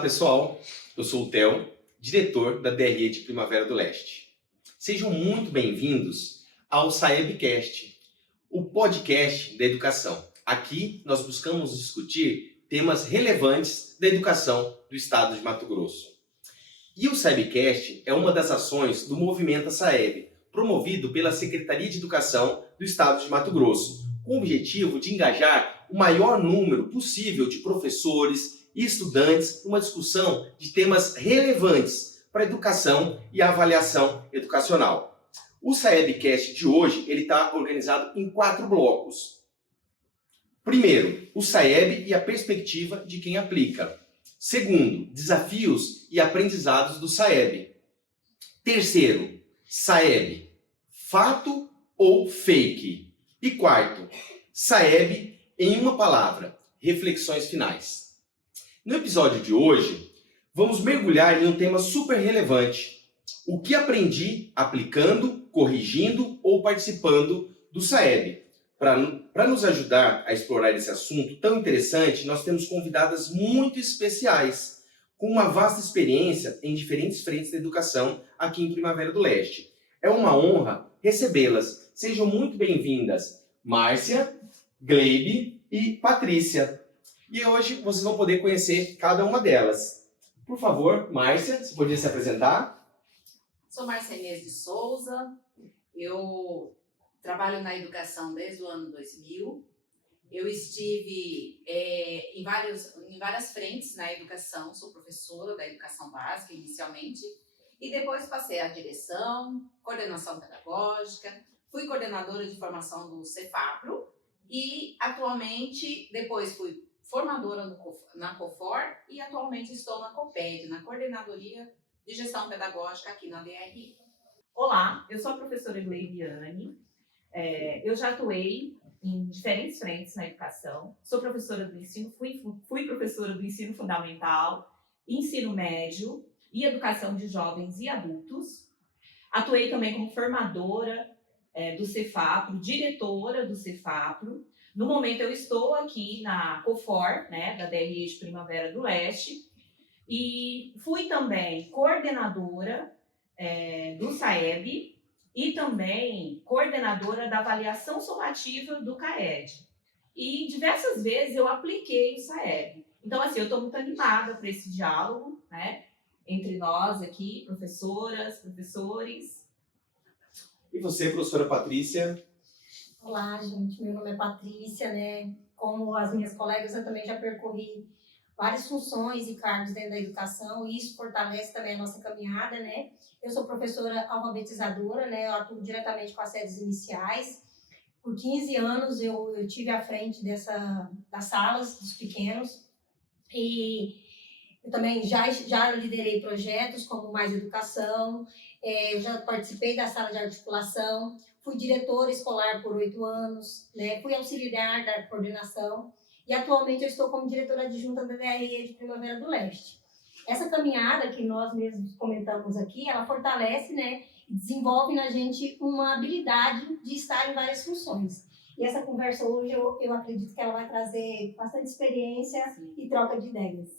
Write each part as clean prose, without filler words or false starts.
Olá pessoal, eu sou o Theo, diretor da DRE de Primavera do Leste. Sejam muito bem-vindos ao SAEBcast, o podcast da educação. Aqui nós buscamos discutir temas relevantes da educação do estado de Mato Grosso. E o SAEBcast é uma das ações do Movimento SAEB, promovido pela Secretaria de Educação do estado de Mato Grosso, com o objetivo de engajar o maior número possível de professores e estudantes numa discussão de temas relevantes para a educação e a avaliação educacional. O SAEBcast de hoje está organizado em 4 blocos. Primeiro, o SAEB e a perspectiva de quem aplica. Segundo, desafios e aprendizados do SAEB. Terceiro, SAEB, fato ou fake? E quarto, SAEB em uma palavra, reflexões finais. No episódio de hoje, vamos mergulhar em um tema super relevante. O que aprendi aplicando, corrigindo ou participando do SAEB? Para nos ajudar a explorar esse assunto tão interessante, nós temos convidadas muito especiais, com uma vasta experiência em diferentes frentes da educação aqui em Primavera do Leste. É uma honra recebê-las. Sejam muito bem-vindas, Márcia, Gleibe e Patrícia. E hoje vocês vão poder conhecer cada uma delas. Por favor, Márcia, você poderia se apresentar? Sou Márcia Inês de Souza, eu trabalho na educação desde o ano 2000. Eu estive em várias frentes na educação, sou professora da educação básica inicialmente, e depois passei à direção, coordenação pedagógica, fui coordenadora de formação do Cefapro e atualmente, depois fui formadora na COFOR e atualmente estou na COPED, na Coordenadoria de Gestão Pedagógica aqui na DRE. Olá, eu sou a professora Gleibiane. Eu já atuei em diferentes frentes na educação. Sou professora do ensino, fui professora do ensino fundamental, ensino médio e educação de jovens e adultos. Atuei também como formadora do Cefapro, diretora do Cefapro. No momento eu estou aqui na COFOR, da DRE de Primavera do Leste, e fui também coordenadora do SAEB e também coordenadora da avaliação somativa do CAED. E diversas vezes eu apliquei o SAEB. Então, assim, eu estou muito animada para esse diálogo, entre nós aqui, professoras, professores. E você, professora Patrícia? Olá, gente. Meu nome é Patrícia, Como as minhas colegas, eu também já percorri várias funções e cargos dentro da educação, e isso fortalece também a nossa caminhada, Eu sou professora alfabetizadora, eu atuo diretamente com as séries iniciais. Por 15 anos eu tive à frente das salas dos pequenos, e eu também já liderei projetos como Mais Educação, eu já participei da sala de articulação, fui diretora escolar por 8 anos, fui auxiliar da coordenação e atualmente eu estou como diretora adjunta da DRE de Primavera do Leste. Essa caminhada que nós mesmos comentamos aqui, ela fortalece, e desenvolve na gente uma habilidade de estar em várias funções. E essa conversa hoje, eu acredito que ela vai trazer bastante experiência e troca de ideias.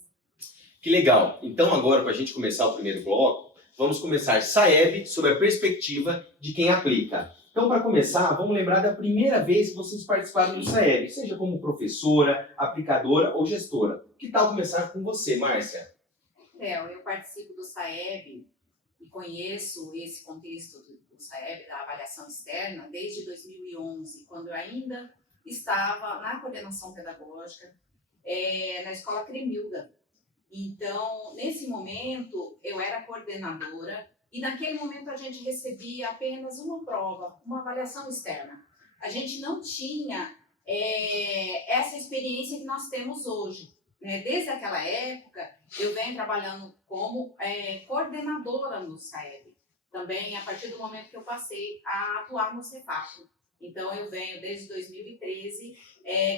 Que legal! Então agora, para a gente começar o primeiro bloco, vamos começar SAEB sob a perspectiva de quem aplica. Então, para começar, vamos lembrar da primeira vez que vocês participaram do SAEB, seja como professora, aplicadora ou gestora. Que tal começar com você, Márcia? Eu participo do SAEB e conheço esse contexto do SAEB, da avaliação externa, desde 2011, quando eu ainda estava na coordenação pedagógica, na escola Cremilda. Então, nesse momento, eu era coordenadora e naquele momento a gente recebia apenas uma prova, uma avaliação externa. A gente não tinha essa experiência que nós temos hoje. Desde aquela época, eu venho trabalhando como coordenadora no SAEB. Também a partir do momento que eu passei a atuar no Cefapro. Então, eu venho desde 2013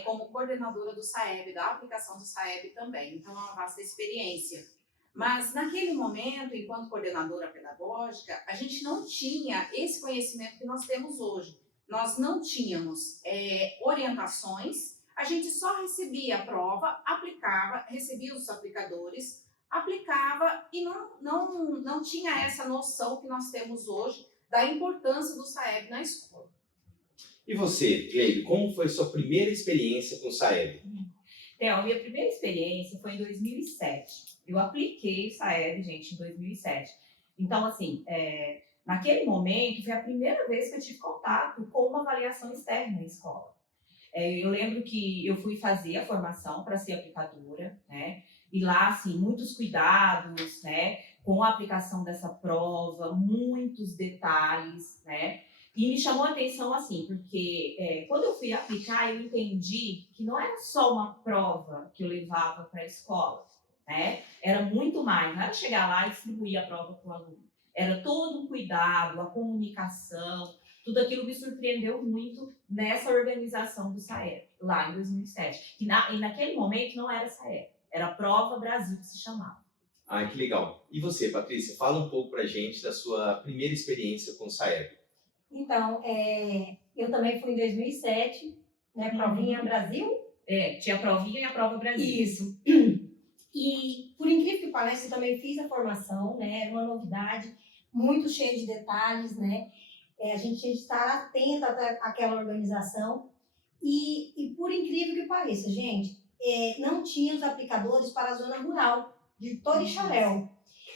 como coordenadora do SAEB, da aplicação do SAEB também. Então, é uma vasta experiência. Mas, naquele momento, enquanto coordenadora pedagógica, a gente não tinha esse conhecimento que nós temos hoje. Nós não tínhamos orientações, a gente só recebia a prova, aplicava, recebia os aplicadores, aplicava e não tinha essa noção que nós temos hoje da importância do SAEB na escola. E você, Gleide, como foi a sua primeira experiência com o SAEB? Então, a minha primeira experiência foi em 2007. Eu apliquei o SAEB, gente, em 2007. Então, assim, naquele momento, foi a primeira vez que eu tive contato com uma avaliação externa na escola. Eu lembro que eu fui fazer a formação para ser aplicadora, né? E lá, assim, muitos cuidados, né? Com a aplicação dessa prova, muitos detalhes, né? E me chamou a atenção, assim, porque quando eu fui aplicar, eu entendi que não era só uma prova que eu levava para a escola, né? Era muito mais, não era chegar lá e distribuir a prova para o aluno. Era todo um cuidado, a comunicação, tudo aquilo me surpreendeu muito nessa organização do SAEB, lá em 2007. E naquele momento não era SAEB, era Prova Brasil que se chamava. Ah, que legal. E você, Patrícia, fala um pouco pra gente da sua primeira experiência com o SAEB. Então, eu também fui em 2007, né? Provinha Brasil. Tinha a provinha e a Prova Brasil. Isso. E, por incrível que pareça, eu também fiz a formação, né? Era uma novidade, muito cheia de detalhes, né? A gente tinha de estar atenta àquela organização. E por incrível que pareça, gente, não tinha os aplicadores para a zona rural de Torixoréu.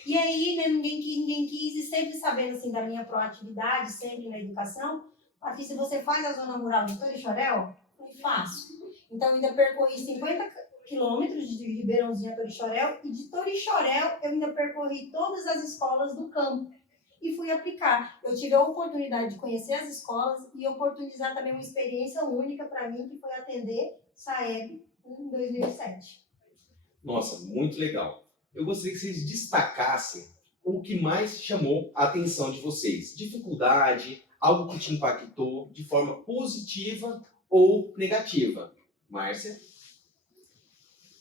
E aí, né, ninguém quis, e sempre sabendo assim, da minha proatividade, sempre na educação, Patrícia, você faz a zona rural de Torixoréu? Eu faço. Então, ainda percorri 50 quilômetros de Ribeirãozinho a Torixoréu, e de Torixoréu eu ainda percorri todas as escolas do campo e fui aplicar. Eu tive a oportunidade de conhecer as escolas e oportunizar também uma experiência única para mim, que foi atender SAEB em 2007. Nossa, muito legal. Eu gostaria que vocês destacassem o que mais chamou a atenção de vocês. Dificuldade, algo que te impactou de forma positiva ou negativa. Márcia?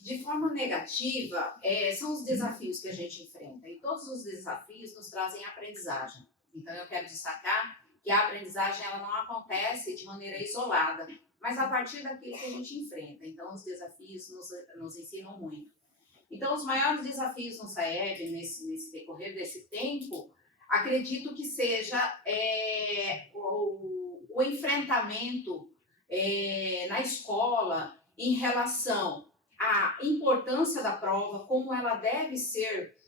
De forma negativa, são os desafios que a gente enfrenta. E todos os desafios nos trazem aprendizagem. Então, eu quero destacar que a aprendizagem ela não acontece de maneira isolada, mas a partir daquilo que a gente enfrenta. Então, os desafios nos ensinam muito. Então, os maiores desafios no SAEB, nesse decorrer desse tempo, acredito que seja o enfrentamento na escola em relação à importância da prova, como ela deve ser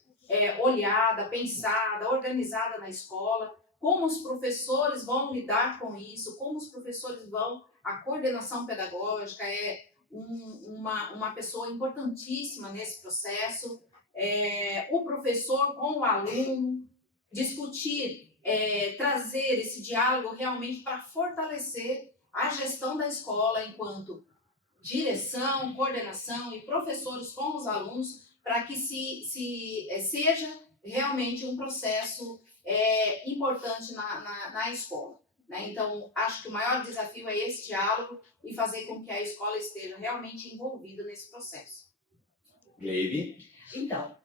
olhada, pensada, organizada na escola, como os professores vão lidar com isso, como os professores a coordenação pedagógica uma pessoa importantíssima nesse processo, o professor com o aluno, discutir, trazer esse diálogo realmente para fortalecer a gestão da escola enquanto direção, coordenação e professores com os alunos, para que seja realmente um processo importante na escola. Né? Então, acho que o maior desafio é esse diálogo e fazer com que a escola esteja realmente envolvida nesse processo. Gleide? Então,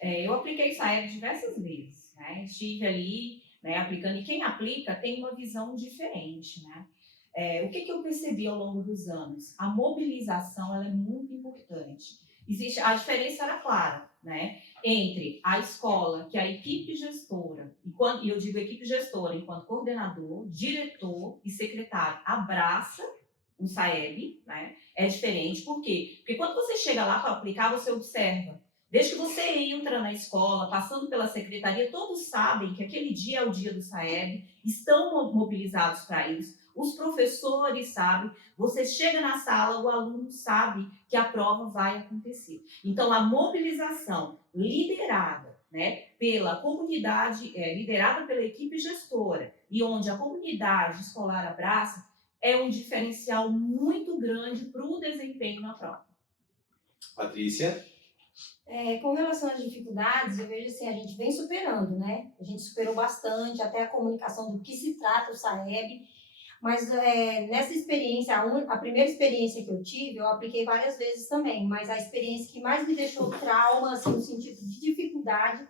eu apliquei o SAEB diversas vezes, né? Estive ali, né, aplicando, e quem aplica tem uma visão diferente, né? O que eu percebi ao longo dos anos? A mobilização ela é muito importante. A diferença era clara, né? Entre a escola, que a equipe gestora, e eu digo equipe gestora enquanto coordenador, diretor e secretário abraça o SAEB, né? É diferente, por quê? Porque quando você chega lá para aplicar, você observa. Desde que você entra na escola, passando pela secretaria, todos sabem que aquele dia é o dia do SAEB, estão mobilizados para isso. Os professores sabem, você chega na sala, o aluno sabe que a prova vai acontecer. Então, a mobilização liderada, né, pela comunidade, liderada pela equipe gestora, e onde a comunidade escolar abraça, é um diferencial muito grande para o desempenho na prova. Patrícia? Com relação às dificuldades, eu vejo assim, a gente vem superando, né? A gente superou bastante, até a comunicação do que se trata o SAEB. Mas nessa experiência, a primeira experiência que eu tive, eu apliquei várias vezes também, mas a experiência que mais me deixou trauma, assim, no sentido de dificuldade,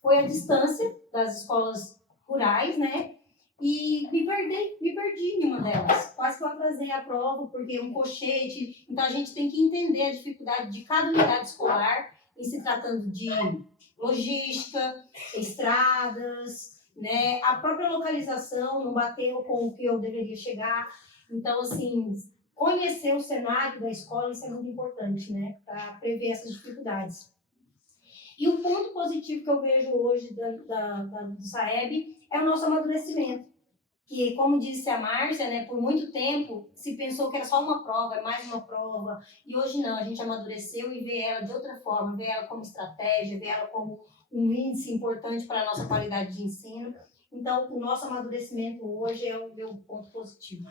foi a distância das escolas rurais, né? E me perdi em uma delas. Quase que eu atrasei a prova, porque um cochete. Então, a gente tem que entender a dificuldade de cada unidade escolar em se tratando de logística, estradas, né? A própria localização não bateu com o que eu deveria chegar. Então, assim, conhecer o cenário da escola, isso é muito importante, né? Para prever essas dificuldades. E o ponto positivo que eu vejo hoje do SAEB é o nosso amadurecimento. Que, como disse a Márcia, né, por muito tempo se pensou que era só uma prova, é mais uma prova, e hoje não, a gente amadureceu e vê ela de outra forma, vê ela como estratégia, vê ela como um índice importante para a nossa qualidade de ensino. Então, o nosso amadurecimento hoje é o meu ponto positivo.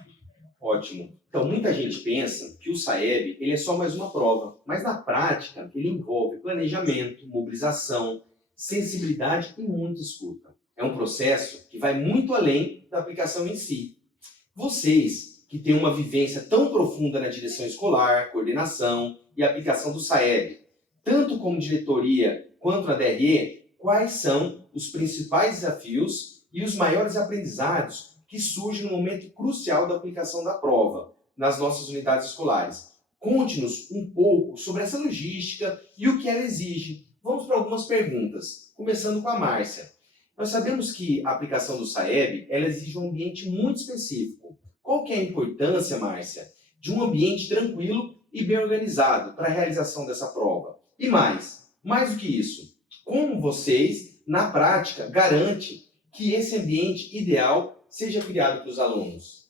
Ótimo. Então, muita gente pensa que o SAEB ele é só mais uma prova, mas na prática ele envolve planejamento, mobilização, sensibilidade e muita escuta. É um processo que vai muito além da aplicação em si. Vocês, que têm uma vivência tão profunda na direção escolar, coordenação e aplicação do SAEB, tanto como diretoria quanto na DRE, quais são os principais desafios e os maiores aprendizados que surgem no momento crucial da aplicação da prova nas nossas unidades escolares? Conte-nos um pouco sobre essa logística e o que ela exige. Vamos para algumas perguntas, começando com a Márcia. Nós sabemos que a aplicação do SAEB ela exige um ambiente muito específico. Qual que é a importância, Márcia, de um ambiente tranquilo e bem organizado para a realização dessa prova? E mais do que isso, como vocês, na prática, garantem que esse ambiente ideal seja criado para os alunos?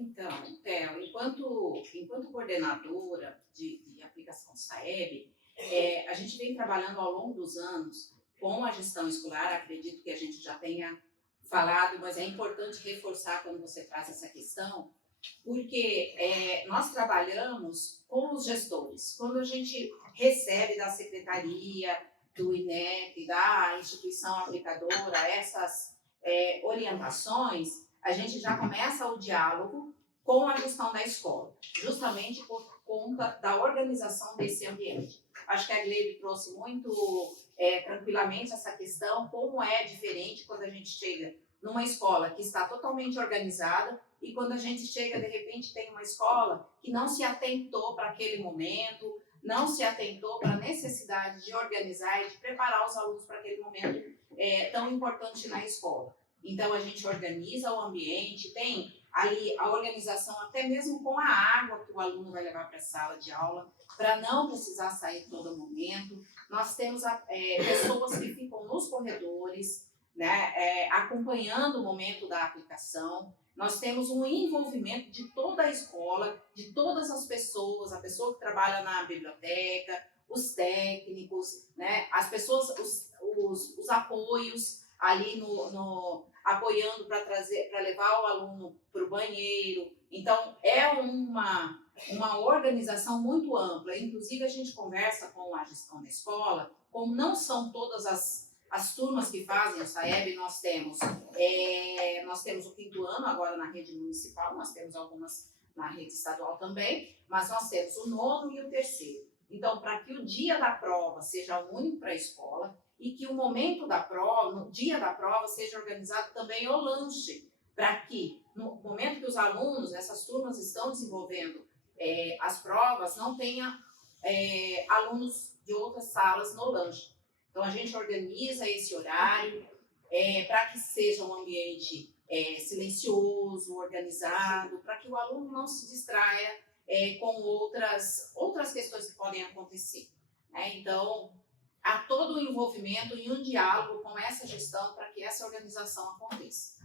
Então, Theo, enquanto coordenadora de aplicação do SAEB, a gente vem trabalhando ao longo dos anos com a gestão escolar. Acredito que a gente já tenha falado, mas é importante reforçar quando você traz essa questão, porque nós trabalhamos com os gestores. Quando a gente recebe da secretaria, do INEP, da instituição aplicadora, essas orientações, a gente já começa o diálogo com a gestão da escola, justamente por conta da organização desse ambiente. Acho que a Gleide trouxe muito tranquilamente essa questão, como é diferente quando a gente chega numa escola que está totalmente organizada e quando a gente chega, de repente, tem uma escola que não se atentou para aquele momento, não se atentou para a necessidade de organizar e de preparar os alunos para aquele momento tão importante na escola. Então, a gente organiza o ambiente, tem ali a organização até mesmo com a água que o aluno vai levar para a sala de aula, para não precisar sair todo momento. Nós temos pessoas que ficam nos corredores, né, acompanhando o momento da aplicação. Nós temos um envolvimento de toda a escola, de todas as pessoas, a pessoa que trabalha na biblioteca, os técnicos, né, as pessoas, os apoios ali apoiando para levar o aluno para o banheiro. Então, é uma organização muito ampla. Inclusive, a gente conversa com a gestão da escola, como não são todas as turmas que fazem o SAEB, nós temos o quinto ano agora na rede municipal, nós temos algumas na rede estadual também, mas nós temos o nono e o terceiro. Então, para que o dia da prova seja único para a escola e que o momento da prova, no dia da prova, seja organizado também o lanche, para que no momento que os alunos, essas turmas estão desenvolvendo as provas, não tenha alunos de outras salas no lanche. Então, a gente organiza esse horário para que seja um ambiente silencioso, organizado, para que o aluno não se distraia com outras questões que podem acontecer, né? Então, há todo o envolvimento e um diálogo com essa gestão para que essa organização aconteça.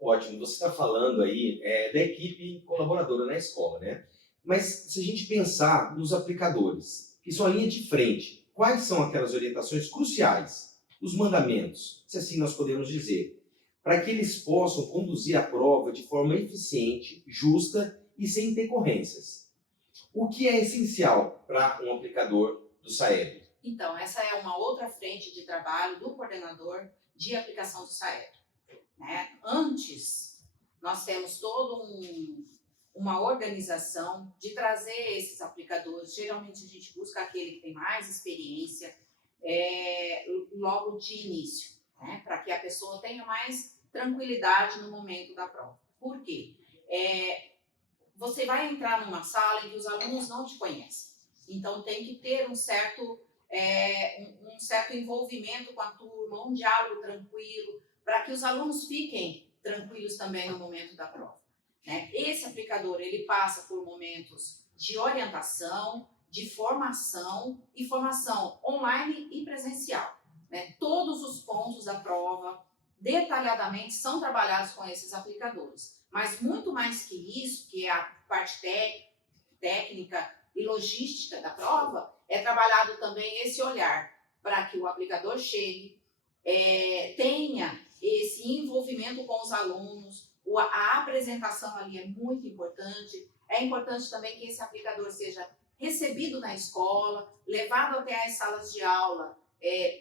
Ótimo, você está falando aí da equipe colaboradora na escola, né? Mas se a gente pensar nos aplicadores, que são a linha de frente, quais são aquelas orientações cruciais, os mandamentos, se assim nós podemos dizer, para que eles possam conduzir a prova de forma eficiente, justa e sem intercorrências? O que é essencial para um aplicador do SAEB? Então, essa é uma outra frente de trabalho do coordenador de aplicação do SAEB, né? Antes, nós temos toda uma organização de trazer esses aplicadores. Geralmente, a gente busca aquele que tem mais experiência logo de início, né? Para que a pessoa tenha mais tranquilidade no momento da prova. Por quê? Você vai entrar numa sala em que os alunos não te conhecem. Então, tem que ter um certo um certo envolvimento com a turma, um diálogo tranquilo, para que os alunos fiquem tranquilos também no momento da prova, né? Esse aplicador, ele passa por momentos de orientação, de formação e formação online e presencial, né? Todos os pontos da prova, detalhadamente, são trabalhados com esses aplicadores. Mas muito mais que isso, que é a parte técnica e logística da prova, é trabalhado também esse olhar para que o aplicador chegue, tenha esse envolvimento com os alunos, a apresentação ali é muito importante. É importante também que esse aplicador seja recebido na escola, levado até as salas de aula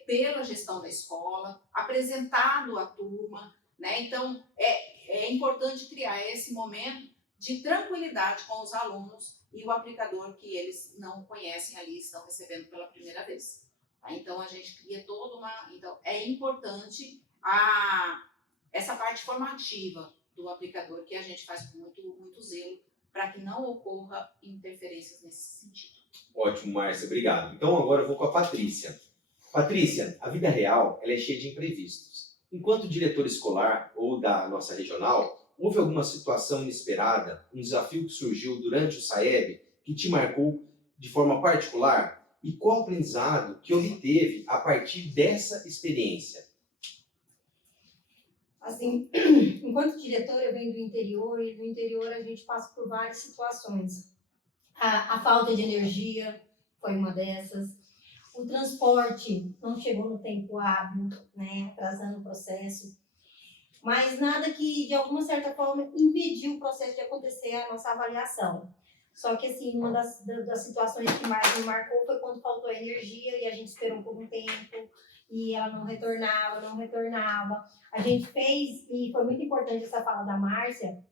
pela gestão da escola, apresentado à turma, né? Então, é importante criar esse momento de tranquilidade com os alunos e o aplicador que eles não conhecem ali, estão recebendo pela primeira vez. Tá? Então, a gente cria toda uma... Então, é importante essa parte formativa do aplicador, que a gente faz com muito zelo, para que não ocorra interferências nesse sentido. Ótimo, Márcia, obrigado. Então agora eu vou com a Patrícia. Patrícia, a vida real ela é cheia de imprevistos. Enquanto diretor escolar ou da nossa regional, houve alguma situação inesperada, um desafio que surgiu durante o SAEB que te marcou de forma particular? E qual aprendizado que obteve a partir dessa experiência? Assim, enquanto diretora, eu venho do interior e no interior a gente passa por várias situações. A falta de energia foi uma dessas. O transporte não chegou no tempo hábil, né, atrasando o processo. Mas nada que, de alguma certa forma, impediu o processo de acontecer a nossa avaliação. Só que, assim, uma das situações que mais me marcou foi quando faltou energia e a gente esperou por um tempo e ela não retornava. A gente fez, e foi muito importante essa fala da Márcia,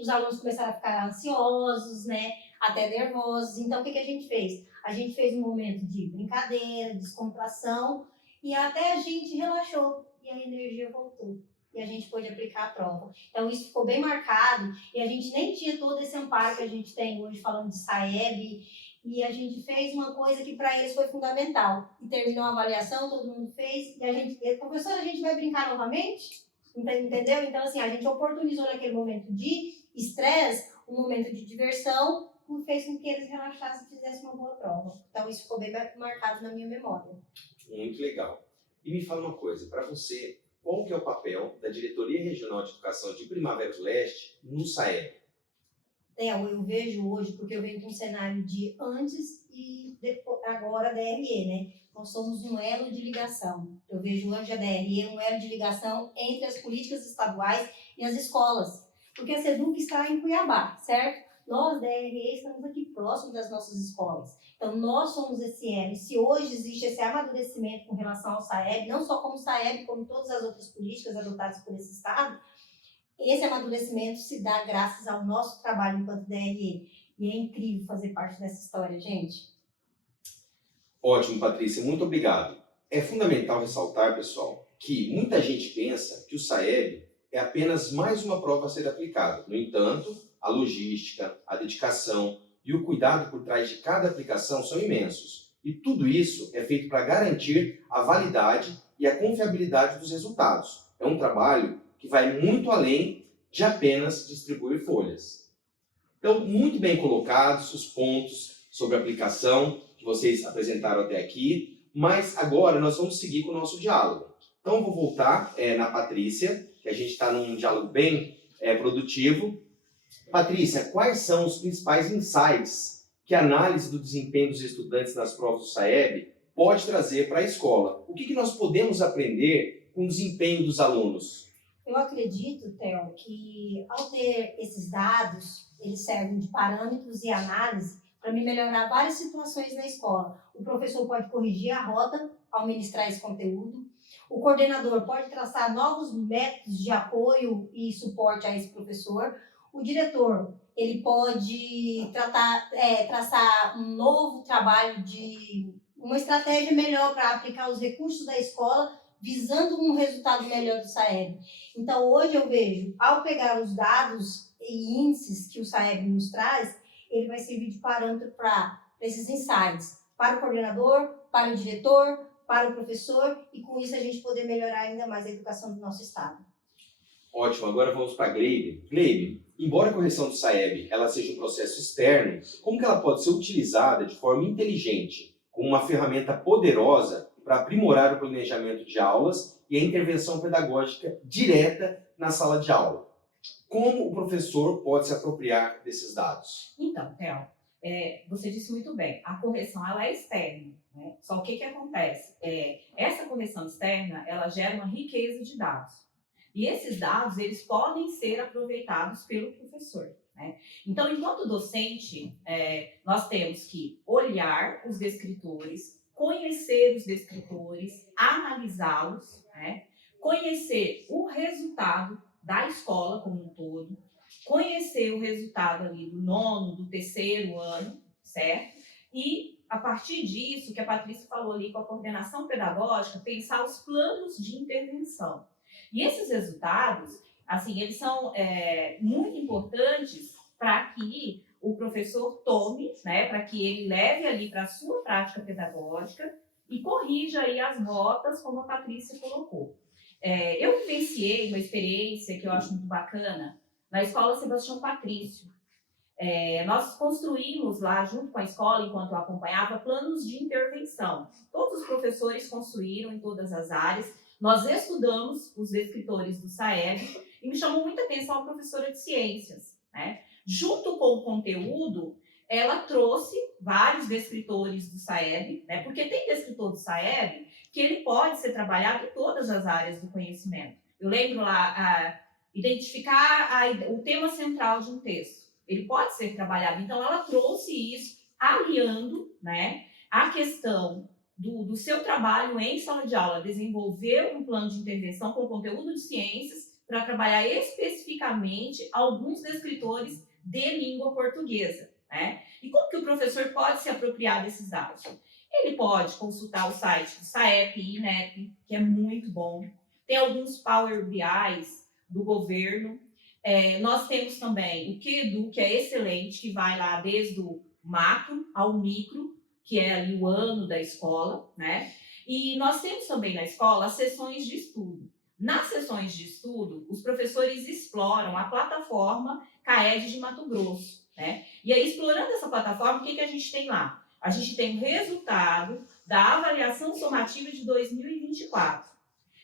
os alunos começaram a ficar ansiosos, né, até nervosos. Então, o que a gente fez? A gente fez um momento de brincadeira, descontração, e até a gente relaxou e a energia voltou. E a gente pôde aplicar a prova. Então, isso ficou bem marcado, e a gente nem tinha todo esse amparo que a gente tem hoje, falando de SAEB, e a gente fez uma coisa que para eles foi fundamental. E terminou a avaliação, todo mundo fez, e a gente, professora, a gente vai brincar novamente? Entendeu? Então, assim, a gente oportunizou naquele momento de estresse, um momento de diversão, e fez com que eles relaxassem e fizessem uma boa prova. Então, isso ficou bem marcado na minha memória. Muito legal. E me fala uma coisa, para você, qual que é o papel da Diretoria Regional de Educação de Primavera do Leste no SAEB? Eu vejo hoje, porque eu venho com um cenário de antes e depois, agora DRE, né? Nós somos um elo de ligação. Eu vejo hoje a DRE um elo de ligação entre as políticas estaduais e as escolas. Porque a SEDUC está em Cuiabá, certo? Nós, DRE, estamos aqui próximo das nossas escolas. Então, nós somos esse elo. E se hoje existe esse amadurecimento com relação ao SAEB, não só como SAEB, como todas as outras políticas adotadas por esse Estado, esse amadurecimento se dá graças ao nosso trabalho enquanto DRE. E é incrível fazer parte dessa história, gente. Ótimo, Patrícia, muito obrigado. É fundamental ressaltar, pessoal, que muita gente pensa que o SAEB é apenas mais uma prova a ser aplicada. No entanto, a logística, a dedicação e o cuidado por trás de cada aplicação são imensos. E tudo isso é feito para garantir a validade e a confiabilidade dos resultados. É um trabalho que vai muito além de apenas distribuir folhas. Então, muito bem colocados os pontos sobre a aplicação que vocês apresentaram até aqui, mas agora nós vamos seguir com o nosso diálogo. Então, eu vou voltar na Patrícia, que a gente está num diálogo bem produtivo. Patrícia, quais são os principais insights que a análise do desempenho dos estudantes nas provas do SAEB pode trazer para a escola? O que nós podemos aprender com o desempenho dos alunos? Eu acredito, Theo, que ao ter esses dados, eles servem de parâmetros e análise para me melhorar várias situações na escola. O professor pode corrigir a rota ao ministrar esse conteúdo. O coordenador pode traçar novos métodos de apoio e suporte a esse professor. O diretor, ele pode traçar um novo trabalho de uma estratégia melhor para aplicar os recursos da escola, visando um resultado melhor do SAEB. Então, hoje eu vejo, ao pegar os dados e índices que o SAEB nos traz, ele vai servir de parâmetro para esses insights, para o coordenador, para o diretor, para o professor, e com isso a gente poder melhorar ainda mais a educação do nosso estado. Ótimo, agora vamos para a Gleibe. Gleibe, embora a correção do SAEB ela seja um processo externo, como que ela pode ser utilizada de forma inteligente, como uma ferramenta poderosa para aprimorar o planejamento de aulas e a intervenção pedagógica direta na sala de aula? Como o professor pode se apropriar desses dados? Então, Theo, você disse muito bem, a correção ela é externa, né? Só o que acontece? Essa correção externa, ela gera uma riqueza de dados. E esses dados, eles podem ser aproveitados pelo professor, né? Então, enquanto docente, nós temos que olhar os descritores, conhecer os descritores, analisá-los, né? Conhecer o resultado da escola como um todo, conhecer o resultado ali do 9º, do 3º ano, certo? E, a partir disso, que a Patrícia falou ali com a coordenação pedagógica, pensar os planos de intervenção. E esses resultados, assim, eles são muito importantes para que o professor tome, né, para que ele leve ali para a sua prática pedagógica e corrija aí as notas, como a Patrícia colocou. Eu vivenciei uma experiência que eu acho muito bacana na Escola Sebastião Patrício. Nós construímos lá, junto com a escola, enquanto eu acompanhava, planos de intervenção. Todos os professores construíram em todas as áreas. Nós estudamos os descritores do SAEB e me chamou muita atenção a professora de ciências, né? Junto com o conteúdo, ela trouxe vários descritores do SAEB, né? Porque tem descritor do SAEB que ele pode ser trabalhado em todas as áreas do conhecimento. Eu lembro lá, identificar o tema central de um texto. Ele pode ser trabalhado. Então, ela trouxe isso, aliando, né, a questão do seu trabalho em sala de aula, desenvolver um plano de intervenção com conteúdo de ciências para trabalhar especificamente alguns descritores de língua portuguesa, né? E como que o professor pode se apropriar desses dados? Ele pode consultar o site do SAEP e INEP, que é muito bom. Tem alguns Power BIs do governo. Nós temos também o QEDU, que é excelente, que vai lá desde o macro ao micro, que é ali o ano da escola, né? E nós temos também na escola as sessões de estudo. Nas sessões de estudo, os professores exploram a plataforma CAED de Mato Grosso, né? E aí, explorando essa plataforma, o que a gente tem lá? A gente tem o resultado da avaliação somativa de 2024.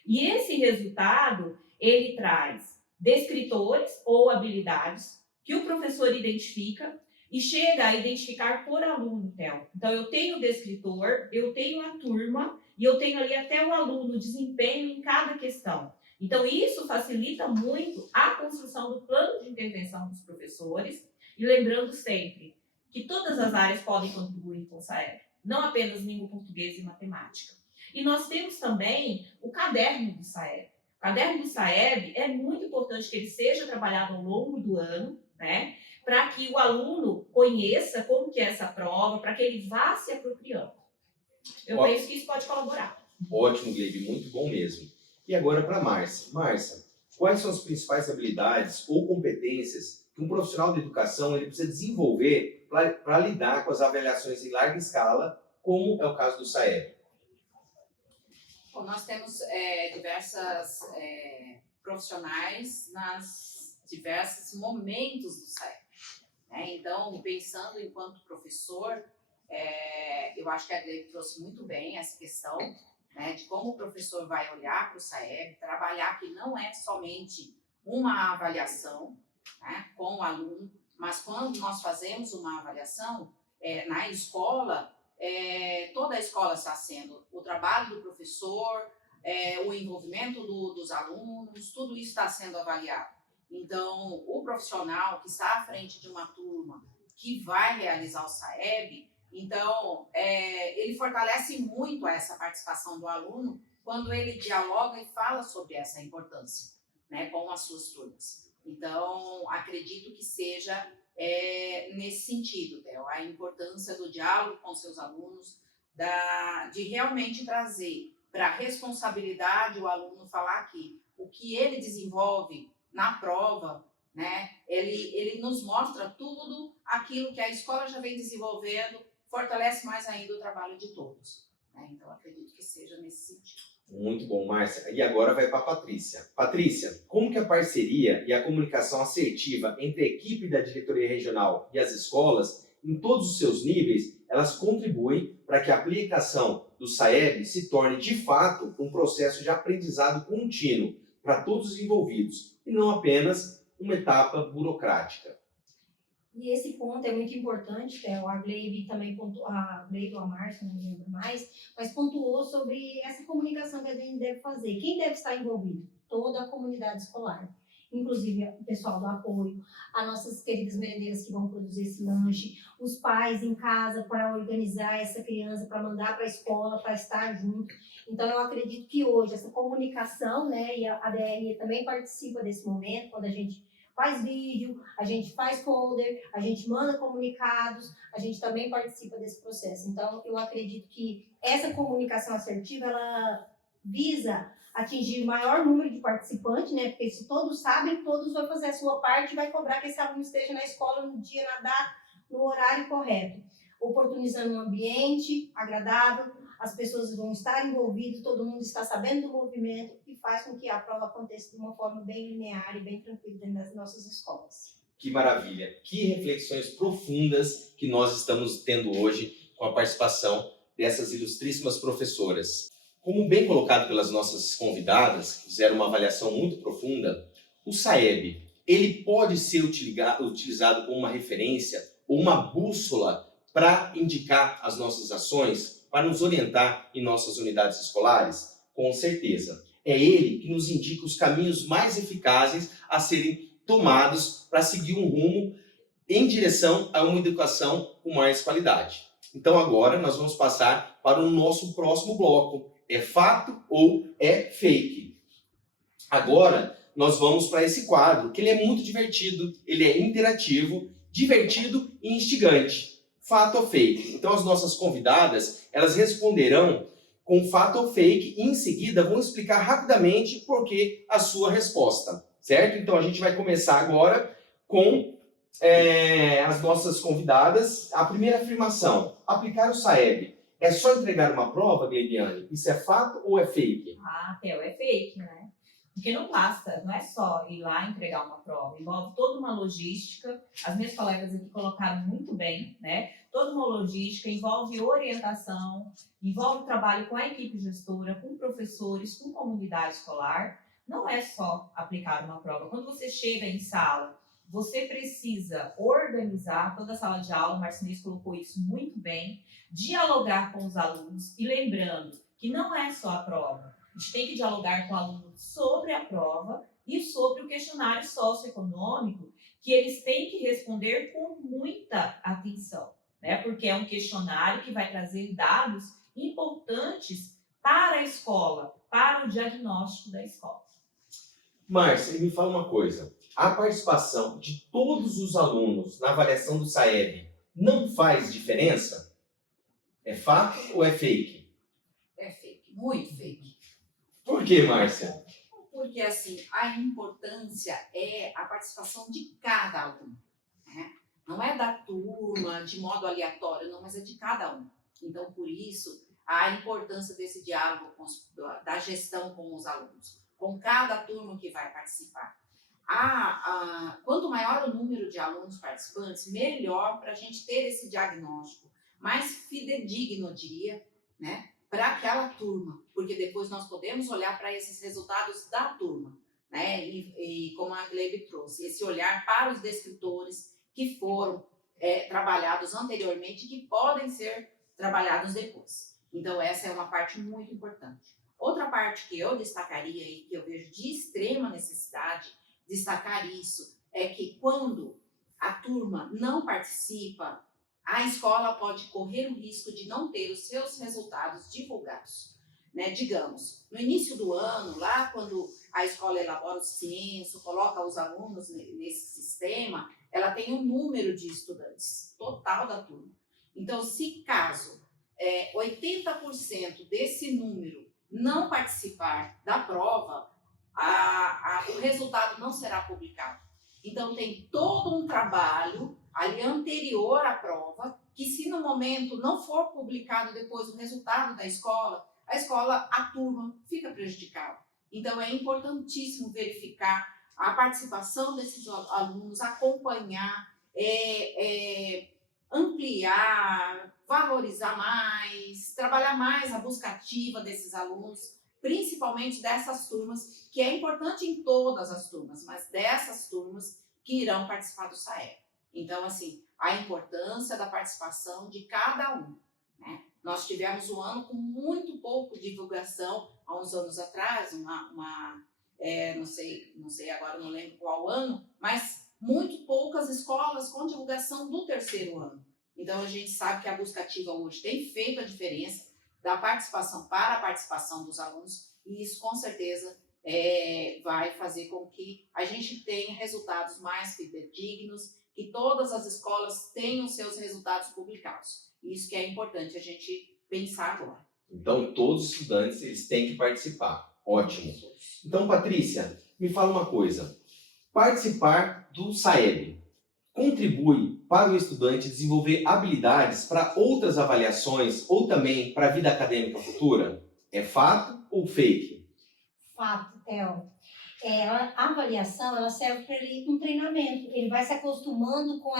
E esse resultado, ele traz descritores ou habilidades que o professor identifica e chega a identificar por aluno, Theo. Então, eu tenho o descritor, eu tenho a turma e eu tenho ali até o aluno, o desempenho em cada questão. Então, isso facilita muito a construção do plano de intervenção dos professores e lembrando sempre que todas as áreas podem contribuir com o SAEB, não apenas língua portuguesa e matemática. E nós temos também o caderno do SAEB. O caderno do SAEB é muito importante que ele seja trabalhado ao longo do ano, né? Para que o aluno conheça como que é essa prova, para que ele vá se apropriando. Eu penso que isso pode colaborar. Ótimo, Gleibe, muito bom mesmo. E agora para a Márcia. Márcia, quais são as principais habilidades ou competências que um profissional de educação ele precisa desenvolver para lidar com as avaliações em larga escala, como é o caso do SAEB? Bom, nós temos diversas profissionais nas diversos momentos do SAEB. Né? Então, pensando enquanto professor, eu acho que a Gleibe trouxe muito bem essa questão, né, de como o professor vai olhar para o SAEB, trabalhar que não é somente uma avaliação, né, com o aluno, mas quando nós fazemos uma avaliação na escola, toda a escola está sendo o trabalho do professor, o envolvimento dos alunos, tudo isso está sendo avaliado. Então, o profissional que está à frente de uma turma que vai realizar o SAEB, então, ele fortalece muito essa participação do aluno quando ele dialoga e fala sobre essa importância, né, com as suas turmas. Então, acredito que seja nesse sentido, Theo, a importância do diálogo com seus alunos, de realmente trazer para a responsabilidade o aluno falar que o que ele desenvolve na prova, né, ele nos mostra tudo aquilo que a escola já vem desenvolvendo fortalece mais ainda o trabalho de todos, né? Então, acredito que seja nesse sentido. Muito bom, Márcia. E agora vai para a Patrícia. Patrícia, como que a parceria e a comunicação assertiva entre a equipe da diretoria regional e as escolas, em todos os seus níveis, elas contribuem para que a aplicação do SAEB se torne, de fato, um processo de aprendizado contínuo para todos os envolvidos, e não apenas uma etapa burocrática? E esse ponto é muito importante, a Gleibe também pontuou, a Gleibe ou a Márcia, não me lembro mais, mas pontuou sobre essa comunicação que a gente deve fazer. Quem deve estar envolvido? Toda a comunidade escolar, inclusive o pessoal do apoio, as nossas queridas merendeiras que vão produzir esse lanche, os pais em casa para organizar essa criança, para mandar para a escola, para estar junto. Então, eu acredito que hoje essa comunicação, né, e a DRE também participa desse momento, quando a gente faz vídeo, a gente faz folder, a gente manda comunicados, a gente também participa desse processo. Então, eu acredito que essa comunicação assertiva, ela visa atingir o maior número de participantes, né? Porque se todos sabem, todos vão fazer a sua parte e vai cobrar que esse aluno esteja na escola no dia, na data, no horário correto. Oportunizando um ambiente agradável, as pessoas vão estar envolvidas, todo mundo está sabendo do movimento e faz com que a prova aconteça de uma forma bem linear e bem tranquila dentro das nossas escolas. Que maravilha! Que reflexões profundas que nós estamos tendo hoje com a participação dessas ilustríssimas professoras. Como bem colocado pelas nossas convidadas, que fizeram uma avaliação muito profunda, o SAEB, ele pode ser utilizado como uma referência ou uma bússola para indicar as nossas ações, para nos orientar em nossas unidades escolares? Com certeza. É ele que nos indica os caminhos mais eficazes a serem tomados para seguir um rumo em direção a uma educação com mais qualidade. Então agora nós vamos passar para o nosso próximo bloco. É fato ou é fake? Agora nós vamos para esse quadro, que ele é muito divertido, ele é interativo, divertido e instigante. Fato ou fake? Então as nossas convidadas, elas responderão com fato ou fake e em seguida vão explicar rapidamente por que a sua resposta, certo? Então a gente vai começar agora com as nossas convidadas. A primeira afirmação: aplicar o SAEB é só entregar uma prova, Gleibiane? Isso é fato ou é fake? Theo, é fake, né? Porque não basta, não é só ir lá e entregar uma prova, envolve toda uma logística. As minhas colegas aqui colocaram muito bem, né? Toda uma logística, envolve orientação, envolve trabalho com a equipe gestora, com professores, com comunidade escolar. Não é só aplicar uma prova. Quando você chega em sala, você precisa organizar toda a sala de aula, o Marcinês colocou isso muito bem, dialogar com os alunos e lembrando que não é só a prova. A gente tem que dialogar com o aluno sobre a prova e sobre o questionário socioeconômico, que eles têm que responder com muita atenção, né? Porque é um questionário que vai trazer dados importantes para a escola, para o diagnóstico da escola. Márcia, me fala uma coisa. A participação de todos os alunos na avaliação do SAEB não faz diferença? É fato ou é fake? É fake, muito fake. Por que, Márcia? Porque, assim, a importância é a participação de cada aluno, né? Não é da turma, de modo aleatório, não, mas é de cada um. Então, por isso, a importância desse diálogo da gestão com os alunos, com cada turma que vai participar. Quanto maior o número de alunos participantes, melhor para a gente ter esse diagnóstico mais fidedigno, eu diria, né, para aquela turma, porque depois nós podemos olhar para esses resultados da turma, né, e como a Gleibe trouxe, esse olhar para os descritores que foram trabalhados anteriormente e que podem ser trabalhados depois. Então, essa é uma parte muito importante. Outra parte que eu destacaria e que eu vejo de extrema necessidade destacar isso é que quando a turma não participa, a escola pode correr o risco de não ter os seus resultados divulgados, né? Digamos, no início do ano, lá quando a escola elabora o censo, coloca os alunos nesse sistema, ela tem um número de estudantes total da turma. Então, se caso 80% desse número não participar da prova, o resultado não será publicado. Então, tem todo um trabalho ali anterior à prova que se no momento não for publicado depois o resultado da escola, a turma fica prejudicada. Então, é importantíssimo verificar a participação desses alunos, acompanhar, ampliar, valorizar mais, trabalhar mais a busca ativa desses alunos, principalmente dessas turmas, que é importante em todas as turmas, mas dessas turmas que irão participar do SAEB. Então, assim, a importância da participação de cada um, né? Nós tivemos um ano com muito pouco divulgação, há uns anos atrás, não sei agora, não lembro qual ano, mas muito poucas escolas com divulgação do terceiro ano. Então, a gente sabe que a busca ativa hoje tem feito a diferença da participação para a participação dos alunos, e isso, com certeza, vai fazer com que a gente tenha resultados mais fidedignos, que todas as escolas tenham seus resultados publicados. Isso que é importante a gente pensar agora. Então, todos os estudantes eles têm que participar. Ótimo. Então, Patrícia, me fala uma coisa. Participar do SAEB contribui para o estudante desenvolver habilidades para outras avaliações ou também para a vida acadêmica futura? É fato ou fake? Fato, Theo. A avaliação, ela serve para ele um treinamento. Ele vai se acostumando com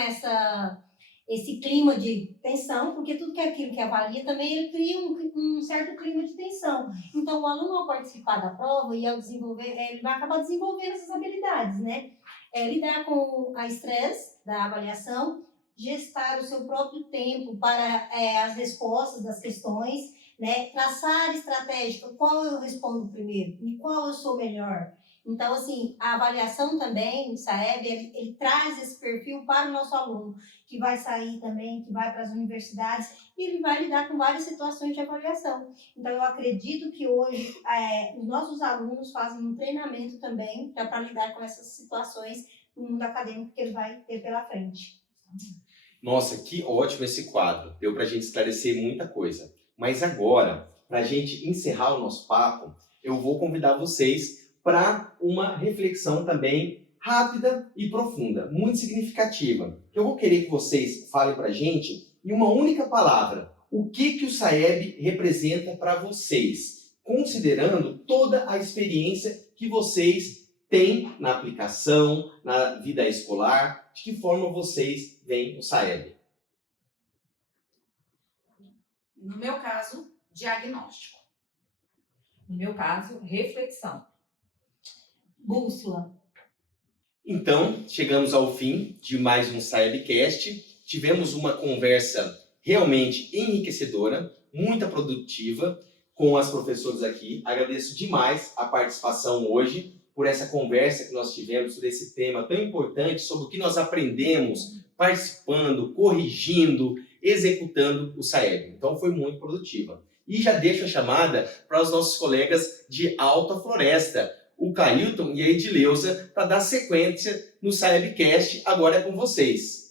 esse clima de tensão, porque tudo que é aquilo que avalia também ele cria um certo clima de tensão. Então, o aluno, ao participar da prova e ao desenvolver, ele vai acabar desenvolvendo essas habilidades, né? Lidar com a estresse da avaliação, gestar o seu próprio tempo para as respostas das questões, né? Traçar estratégia, qual eu respondo primeiro e qual eu sou melhor. Então, assim, a avaliação também, o SAEB, ele traz esse perfil para o nosso aluno, que vai sair também, que vai para as universidades, e ele vai lidar com várias situações de avaliação. Então, eu acredito que hoje os nossos alunos fazem um treinamento também para lidar com essas situações no mundo acadêmico que ele vai ter pela frente. Nossa, que ótimo esse quadro. Deu para a gente esclarecer muita coisa. Mas agora, para a gente encerrar o nosso papo, eu vou convidar vocês para uma reflexão também rápida e profunda, muito significativa. Eu vou querer que vocês falem para a gente, em uma única palavra, o que o SAEB representa para vocês, considerando toda a experiência que vocês têm na aplicação, na vida escolar, de que forma vocês veem o SAEB. No meu caso, diagnóstico. No meu caso, reflexão. Bússola. Então, chegamos ao fim de mais um SAEBcast. Tivemos uma conversa realmente enriquecedora, muito produtiva, com as professoras aqui. Agradeço demais a participação hoje, por essa conversa que nós tivemos sobre esse tema tão importante, sobre o que nós aprendemos participando, corrigindo, executando o SAEB. Então, foi muito produtiva. E já deixo a chamada para os nossos colegas de Alta Floresta, o Cailton e a Edileuza, para dar sequência no SAEBcast. Agora é com vocês.